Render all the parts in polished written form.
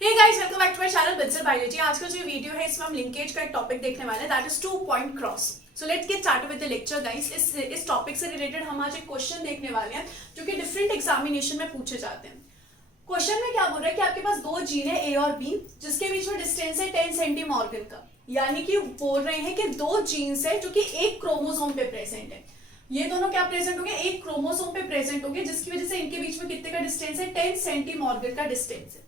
Hey guys, welcome back to my channel बिल्सर biology. आज का जो वीडियो है इसमें हम लिंकेज का एक टॉपिक देखने वाले हैं, that is 2 point cross. So let's get started with the lecture guys. इस टॉपिक से रिलेटेड हम आज एक क्वेश्चन देखने वाले हैं जो कि डिफरेंट एग्जामिनेशन में पूछे जाते हैं। क्वेश्चन में क्या बोल रहा है कि आपके पास दो जीन है ए और बी, जिसके बीच में डिस्टेंस है 10 सेंटीमॉर्गन का। यानी कि बोल रहे हैं कि दो जीन्स है जो कि एक क्रोमोसोम पे प्रेजेंट है। ये दोनों क्या प्रेजेंट होंगे? एक क्रोमोसोम पे प्रेजेंट होंगे, जिसकी वजह से इनके बीच में कितने का डिस्टेंस है? 10 सेंटीमॉर्गन का डिस्टेंस है।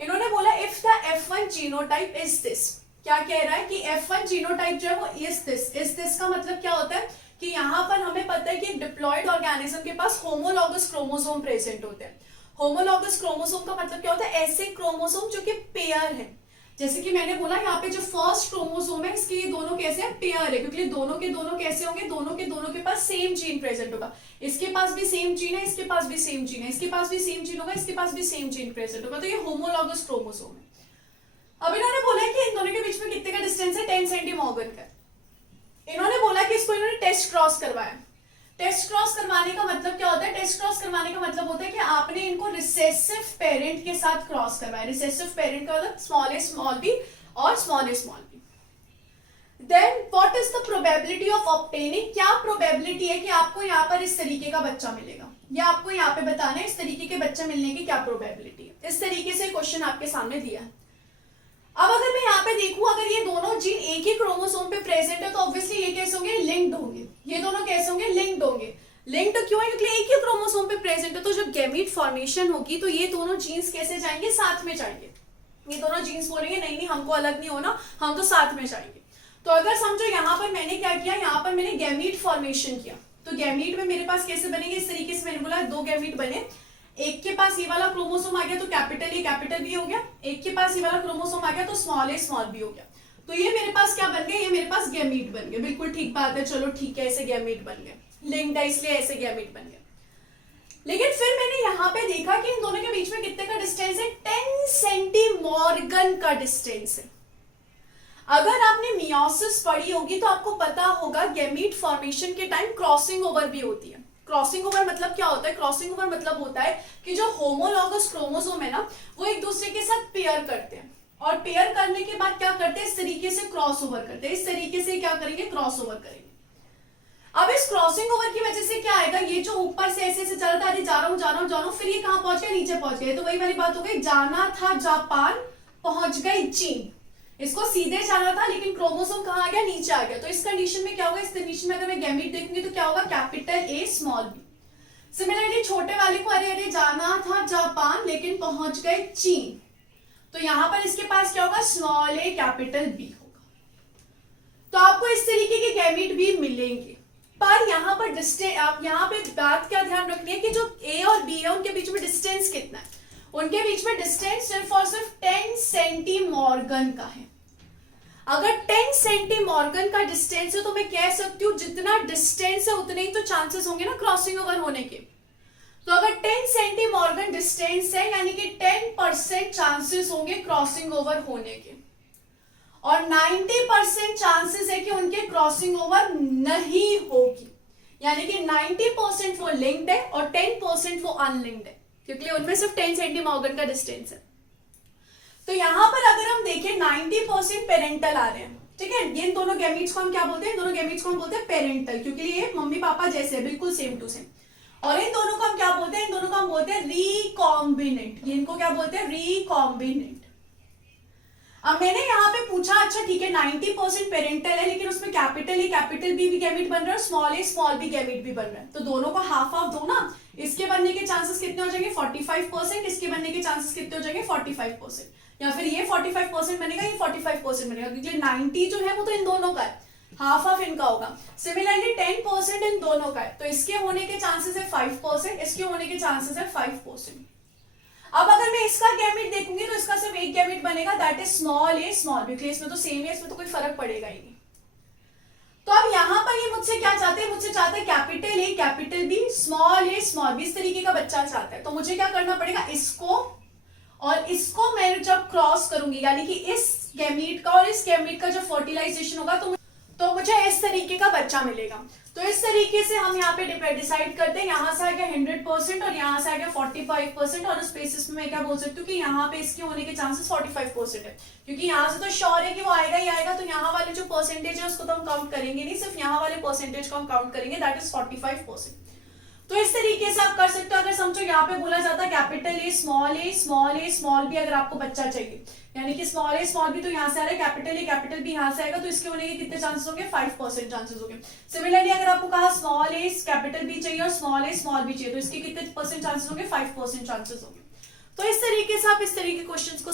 इन्होंने बोला if the F1 genotype is this. क्या कह रहा है कि F1 जीनोटाइप जो है वो इज दिस का मतलब क्या होता है कि यहाँ पर हमें पता है कि डिप्लॉयड ऑर्गेनिज्म के पास होमोलॉगस क्रोमोसोम प्रेजेंट होते हैं। होमोलॉगस क्रोमोसोम का मतलब क्या होता है? ऐसे क्रोमोसोम जो कि पेयर है। जैसे कि मैंने बोला यहाँ पे जो फर्स्ट क्रोमोसोम है इसके ये दोनों कैसे हैं? पेयर है, क्योंकि दोनों के दोनों कैसे होंगे? दोनों के पास सेम जीन प्रेजेंट होगा। इसके पास भी सेम जीन है, इसके पास भी सेम जीन है, इसके पास भी सेम जीन होगा, इसके पास भी सेम जीन प्रेजेंट होगा। तो ये होमोलॉगस क्रोमोसोम है। अब इन्होंने बोला कि इन दोनों के बीच में कितने का डिस्टेंस है? 10 सेंटीमॉर्गन का। इन्होंने बोला कि इसको इन्होंने टेस्ट क्रॉस करवाया। टेस्ट क्रॉस करवाने का मतलब क्या होता है? टेस्ट क्रॉस करवाने का मतलब होता है कि आपने इनको रिसेसिव पेरेंट के साथ क्रॉस करवाया। रिसेसिव पेरेंट का मतलब स्मॉल बी और small B. Then what is the probability of obtaining? क्या प्रोबेबिलिटी है कि आपको यहाँ पर इस तरीके का बच्चा मिलेगा? या आपको यहाँ पे बताना है इस तरीके के बच्चे मिलने की क्या प्रोबेबिलिटी है। इस तरीके से क्वेश्चन आपके सामने दिया है। अब अगर मैं यहाँ पे देखूं, अगर ये दोनों जीन एक ही क्रोमोसोम पे प्रेजेंट है तो ऑब्वियसली ये कैसे होंगे? लिंक्ड होंगे। ये दोनों कैसे होंगे? लिंक्ड होंगे। लिंक्ड क्यों है? क्योंकि एक ही क्रोमोसोम पे प्रेजेंट है। तो जब गैमीट फॉर्मेशन होगी तो ये दोनों जीन्स कैसे जाएंगे? साथ में जाएंगे। ये दोनों जीन्स बोलेंगे नहीं नहीं, हमको अलग नहीं होना, हम तो साथ में जाएंगे। तो अगर समझो यहाँ पर मैंने क्या किया, यहाँ पर मैंने गैमीट फॉर्मेशन किया, तो गैमीट में मेरे पास कैसे बनेंगे? इस तरीके से मैंने बोला दो गैमीट बने। एक के पास ये वाला क्रोमोसोम आ गया तो कैपिटल बी हो गया। एक के पास ये वाला क्रोमोसोम आ गया तो स्मॉल बी हो गया। तो ये मेरे पास क्या बन गया? ये मेरे पास गैमीट बन गया। बिल्कुल ठीक बात है, चलो ठीक है, ऐसे गैमीट बन गए। लिंक्ड है इसलिए ऐसे गैमीट बन गया। लेकिन फिर मैंने यहाँ पे देखा कि इन दोनों के बीच में कितने का डिस्टेंस है? 10 सेंटीमॉर्गन का डिस्टेंस है। अगर आपने मियोसिस पढ़ी होगी तो आपको पता होगा गैमीट फॉर्मेशन के टाइम क्रॉसिंग ओवर भी होती है। क्रॉसिंग ओवर मतलब क्या होता है? क्रॉसिंग ओवर मतलब होता है कि जो होमोलॉगस क्रोमोसोम है ना, वो एक दूसरे के साथ पेयर करते हैं, और पेयर करने के बाद क्या करते हैं? इस तरीके से क्रॉस ओवर करते हैं। इस तरीके से क्या करेंगे? क्रॉस ओवर करेंगे। अब इस क्रॉसिंग ओवर की वजह से क्या आएगा? ये जो ऊपर से ऐसे ऐसे चल रहा था, जा रहा हूं, फिर ये कहां पहुंच गया? नीचे पहुंच गए। तो वही वाली बात हो गई, जाना था जापान, पहुंच गई चीन। इसको सीधे जाना था लेकिन क्रोमोसोम कहां आ गया? नीचे आ गया। तो इस कंडीशन में क्या होगा? इस कंडीशन में अगर मैं गैमीट देखूंगी तो क्या होगा? Capital A small B. Similarly छोटे वाले को अरे जाना था जापान लेकिन पहुंच गए चीन, तो यहां पर इसके पास क्या होगा? स्मॉल ए कैपिटल बी होगा। तो आपको इस तरीके के गैमीट भी मिलेंगे। पर यहाँ पर डिस्टेंस, आप यहाँ पे बात क्या ध्यान रखनी है कि जो ए और बी है उनके बीच में डिस्टेंस कितना है? उनके बीच में डिस्टेंस सिर्फ और सिर्फ 10 सेंटीमॉर्गन का है। अगर 10 सेंटीमॉर्गन का डिस्टेंस है तो मैं कह सकती हूँ जितना डिस्टेंस है उतने ही तो चांसेस होंगे ना क्रॉसिंग ओवर होने के। तो अगर 10 सेंटीमॉर्गन डिस्टेंस है यानी कि 10% चांसेस होंगे क्रॉसिंग ओवर होने के, और 90% चांसेस है कि उनके क्रॉसिंग ओवर नहीं होगी। यानी कि 90% वो लिंक्ड है और 10% वो अनलिंक्ड है, क्योंकि उनमें सिर्फ 10 सेंटीमॉर्गन का डिस्टेंस है। तो यहां पर अगर हम देखें 90% पेरेंटल आ रहे हैं, ठीक है। ये दोनों गैमीट्स को हम क्या बोलते हैं? दोनों गैमीट्स को हम बोलते हैं पेरेंटल, क्योंकि ये मम्मी पापा जैसे है, बिल्कुल सेम टू सेम। और इन दोनों को हम क्या बोलते हैं? इन दोनों को हम बोलते हैं रिकॉम्बिनेंट। ये इनको क्या बोलते हैं? रिकॉम्बिनेंट। अब मैंने यहाँ पे पूछा, अच्छा ठीक है 90% पेरेंटल है लेकिन उसमें कैपिटल ए कैपिटल बी भी गैमीट बन रहा है और स्मॉल बी गैमीट भी बन रहा है, तो दोनों को हाफ हाफ दो ना। इसके बनने के चांसेस कितने हो जाएंगे? 45%। इसके बनने के चांसेस कितने हो जाएंगे? 45%। या फिर ये 45% बनेगा, ये 45% बनेगा, क्योंकि 90 जो है वो तो इन दोनों का है, हाफ हाफ इनका होगा। सिमिलरली 10% इन दोनों का है, तो इसके होने के चांसेस है 5%, इसके होने के चांसेस है 5%। अब अगर मैं इसका गैमीट देखूंगी तो इसका सिर्फ एक गैमीट बनेगा, that is small A small B. इसमें तो सेम है, इसमें तो कोई फर्क पड़ेगा ही नहीं। तो अब यहाँ पर ये मुझसे क्या चाहते हैं? मुझसे चाहते हैं capital A capital B small B, इस तरीके का बच्चा चाहता है। तो मुझे क्या करना पड़ेगा? इसको और इसको मैं जब क्रॉस करूंगी, यानी कि इस गैमीट का और इस गैमीट का जब फर्टिलाइजेशन होगा, तो तो मुझे इस तरीके का बच्चा मिलेगा। तो इस तरीके से हम यहाँ पे डिसाइड करते हैं, यहाँ से आ गया 100% और यहाँ से आ गया 45%, और उस बेसिस में मैं क्या बोल सकती हूँ कि यहाँ पे इसके होने के चांसेस 45% है, क्योंकि यहाँ से तो श्योर है कि वो आएगा ही आएगा। तो यहाँ वाले जो परसेंटेज है उसको तो हम काउंट करेंगे नहीं, सिर्फ यहाँ वाले परसेंटेज को हम काउंट करेंगे, दैट इज 45%। तो इस तरीके से आप कर सकते हो। अगर समझो यहाँ पे बोला जाता है कैपिटल ए स्मॉल बी, अगर आपको बच्चा चाहिए, यानी कि स्मॉल बी तो यहाँ से आ रहा है, कैपिटल बी यहाँ से आएगा, तो इसके होने के कितने चांसेस होंगे? 5% चांसेस होंगे। सिमिलरली अगर आपको कहा स्मॉल ए कैपिटल बी चाहिए और स्मॉल बी चाहिए, तो इसके कितने परसेंट चांसेस होंगे? 5% चांसेस होंगे। तो इस तरीके से आप इस तरीके क्वेश्चंस को